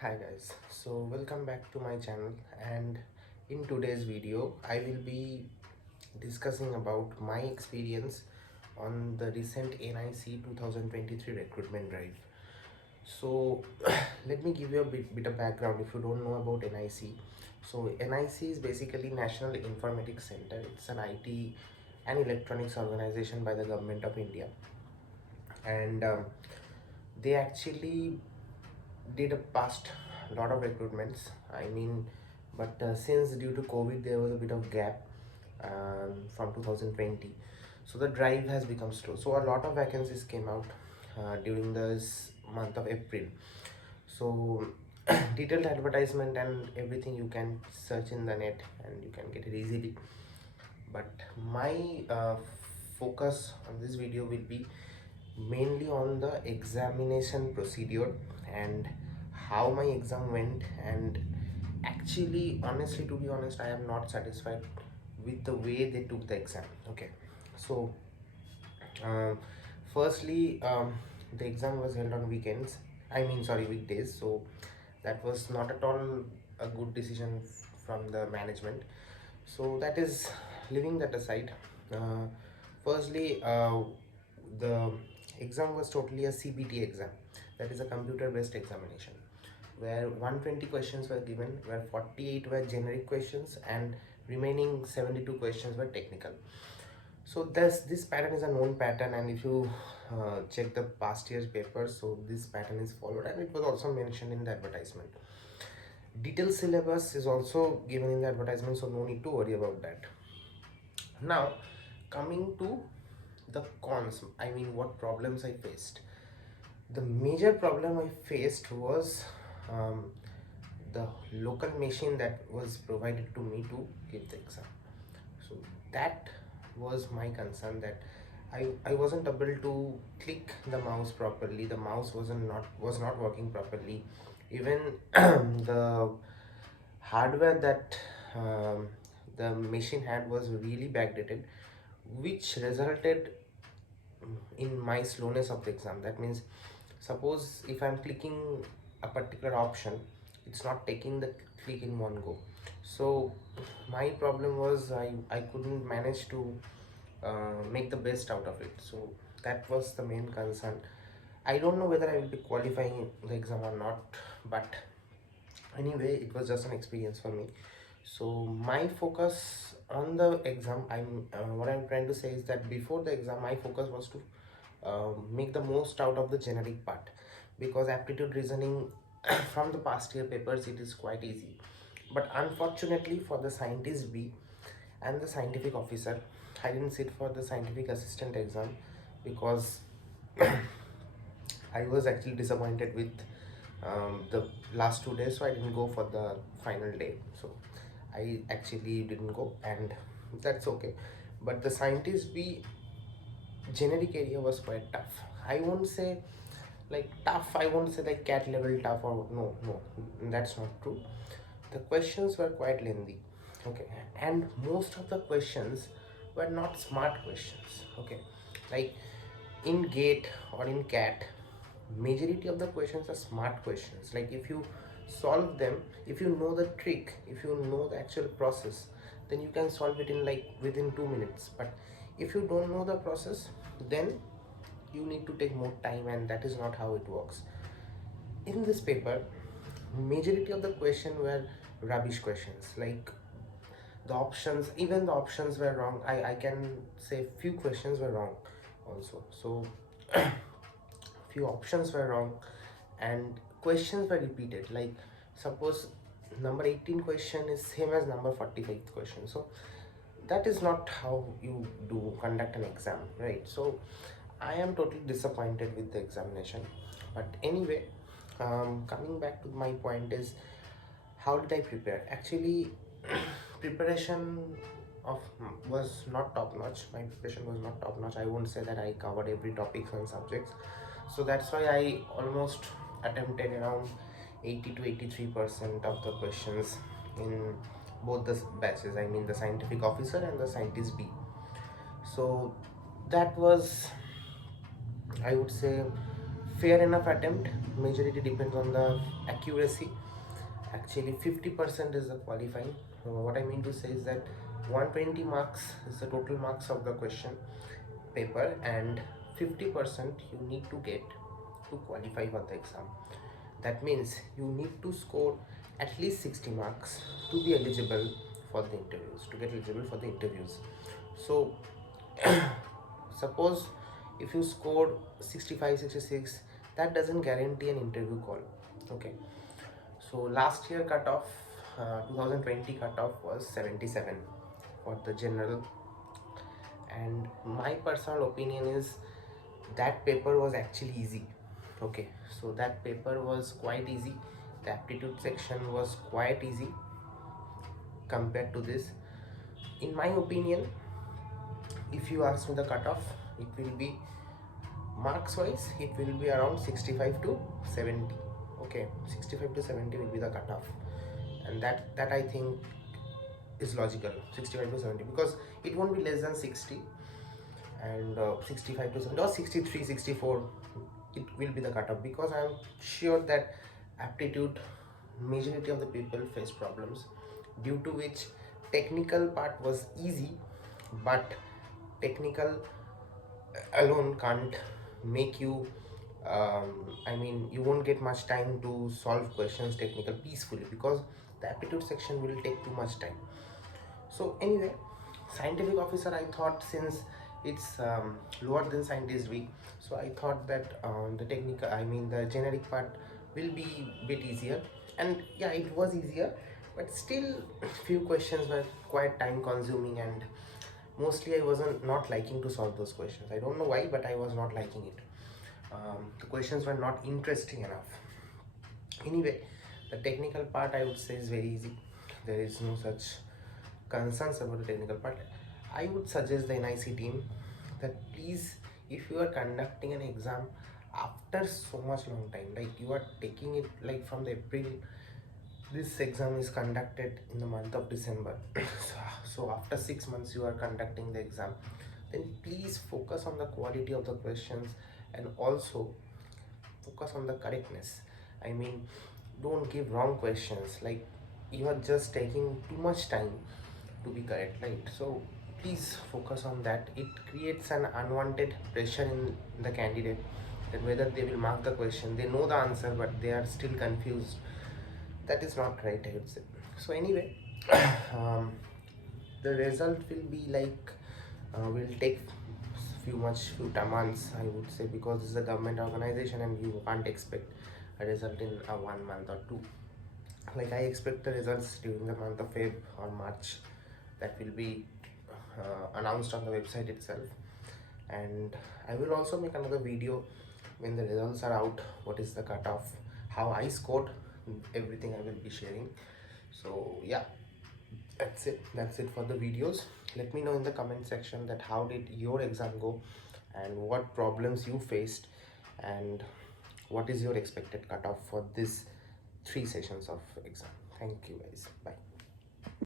Hi guys, so welcome back to my channel, and in today's video I will be discussing about my experience on the recent NIC 2023 recruitment drive. So let me give you a bit of background if you don't know about NIC. So NIC is basically National Informatics Center. It's an IT and electronics organization by the government of India, and they actually did a past lot of recruitments. But since due to COVID there was a bit of gap from 2020, so the drive has become slow. So a lot of vacancies came out during this month of April. So detailed advertisement and everything you can search in the net and you can get it easily. But my focus on this video will be mainly on the examination procedure and how my exam went. And actually, honestly, to be honest, I am not satisfied with the way they took the exam. Okay, so um, firstly, the exam was held on weekends, sorry, weekdays. So that was not at all a good decision from the management. So that is, leaving that aside. uh, Firstly, the exam was totally a CBT exam, that is a computer based examination, where 120 questions were given, where 48 were generic questions and remaining 72 questions were technical. So this pattern is a known pattern, and if you check the past year's papers, so this pattern is followed, and it was also mentioned in the advertisement. Detailed syllabus is also given in the advertisement, so no need to worry about that. Now, coming to the cons, what problems I faced. The major problem I faced was um, the local machine that was provided to me to give the exam. So that was my concern, that I wasn't able to click the mouse properly. The mouse was not working properly. Even the hardware that the machine had was really backdated, which resulted in my slowness of the exam. That means, suppose if I'm clicking a particular option, it's not taking the click in one go. So my problem was I couldn't manage to make the best out of it. So that was the main concern. I don't know whether I will be qualifying the exam or not, but anyway, it was just an experience for me. So my focus on the exam, what I'm trying to say is that before the exam my focus was to make the most out of the generic part, because aptitude reasoning from the past year papers, it is quite easy. But unfortunately for the scientist B and the scientific officer, I didn't sit for the scientific assistant exam, because I was actually disappointed with the last 2 days, so I didn't go for the final day. So I actually didn't go, and that's okay. But the scientist B generic area was quite tough. I won't say like tough, I won't say like cat level tough, or no, that's not true. The questions were quite lengthy, okay, and most of the questions were not smart questions, okay. Like in gate or in cat, majority of the questions are smart questions. Like if you solve them, if you know the trick, if you know the actual process, then you can solve it in like within 2 minutes. But if you don't know the process, then you need to take more time, and that is not how it works. In this paper, majority of the question were rubbish questions. Like the options, even the options were wrong. I can say few questions were wrong also. So few options were wrong, and questions were repeated. Like suppose number 18 question is same as number 45th question. So that is not how you do conduct an exam, right? So I am totally disappointed with the examination. But anyway, coming back to my point is, how did I prepare? Actually, preparation of was not top notch. My preparation was not top notch. I won't say that I covered every topics and subjects. So that's why I almost attempted around 80 to 83% of the questions in both the batches. The scientific officer and the scientist B. So that was, I would say, fair enough attempt. Majority depends on the accuracy. Actually 50% is the qualifying. What I mean to say is that 120 marks is the total marks of the question paper, and 50% you need to get to qualify for the exam. That means you need to score at least 60 marks to be eligible for the interviews, to get eligible for the interviews. So suppose if you scored 65, 66, that doesn't guarantee an interview call. Okay, so last year cutoff, 2020 cutoff was 77 for the general, and my personal opinion is that paper was actually easy. Okay, so that paper was quite easy. The aptitude section was quite easy compared to this. In my opinion, if you ask me the cutoff, it will be, marks wise, it will be around 65 to 70. Okay, 65 to 70 will be the cutoff, and that I think is logical. 65 to 70, because it won't be less than 60, and 65 to 70 or 63, 64, it will be the cutoff, because I'm sure that aptitude, majority of the people face problems, due to which technical part was easy, but technical alone can't make you, I mean, you won't get much time to solve questions technical peacefully, because the aptitude section will take too much time. So anyway, scientific officer, I thought, since it's lower than scientist week, so I thought that the technical, I mean the generic part will be bit easier, and yeah, it was easier, but still few questions were quite time consuming, and mostly I wasn't not liking to solve those questions. I don't know why, but I was not liking it. The questions were not interesting enough. Anyway, the technical part, I would say, is very easy. There is no such concerns about the technical part. I would suggest the NIC team that please, if you are conducting an exam after so much long time, like you are taking it like from the April, this exam is conducted in the month of December. So after 6 months you are conducting the exam, then please focus on the quality of the questions, and also focus on the correctness. I mean, don't give wrong questions, like you are just taking too much time to be correct, right? So please focus on that. It creates an unwanted pressure in the candidate, that whether they will mark the question, they know the answer but they are still confused. That is not right, I would say. So anyway, um, the result will be like, will take few months, I would say, because it's a government organization and you can't expect a result in 1 month or two. Like I expect the results during the month of Feb or March. That will be announced on the website itself, and I will also make another video when the results are out, what is the cutoff, how I scored, everything I will be sharing. So yeah, that's it for the videos. Let me know in the comment section that how did your exam go, and what problems you faced, and what is your expected cutoff for this 3 sessions of exam. Thank you guys, bye.